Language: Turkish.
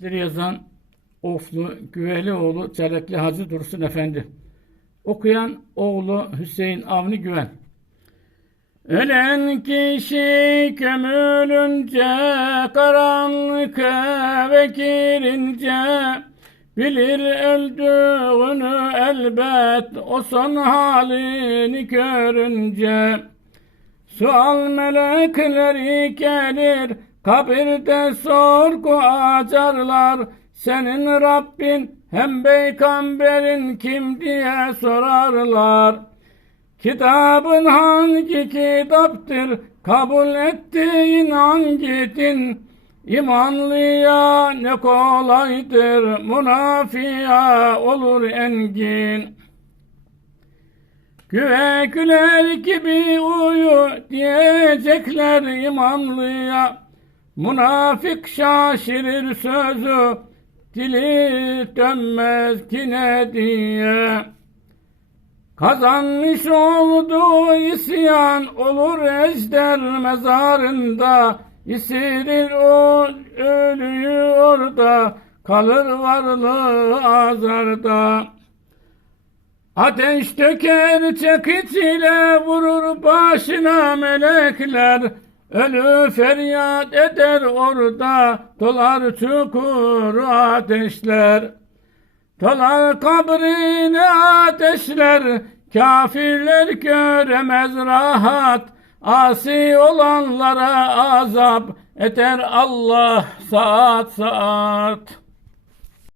Şehitleri yazan Oflu Güvelioğlu Çelekli Hacı Dursun Efendi. Okuyan oğlu Hüseyin Avni Güven. Ölen kişi kömülünce karanlık eve girince bilir öldüğünü elbet o son halini görünce. Sual melekleri gelir, kabirde sorgu açarlar. Senin Rabbin hem peygamberin kim diye sorarlar. Kitabın hangi kitaptır, kabul ettiğin hangi din? İmanlıya ne kolaydır, münafıya olur engin. Güve güler gibi uyu diyecekler imanlıya. Münafık şaşırır sözü, dili dönmez yine diye. Kazanmış oldu isyan olur ejder mezarında. İsirir o ölüyü orada, kalır varlığı azarda. Ateş döker çekiç ile vurur başına melekler. Ölü feryat eder orada, dolar çukuru ateşler. Dolar kabrine ateşler, kafirler göremez rahat. Asi olanlara azap eder Allah saat saat.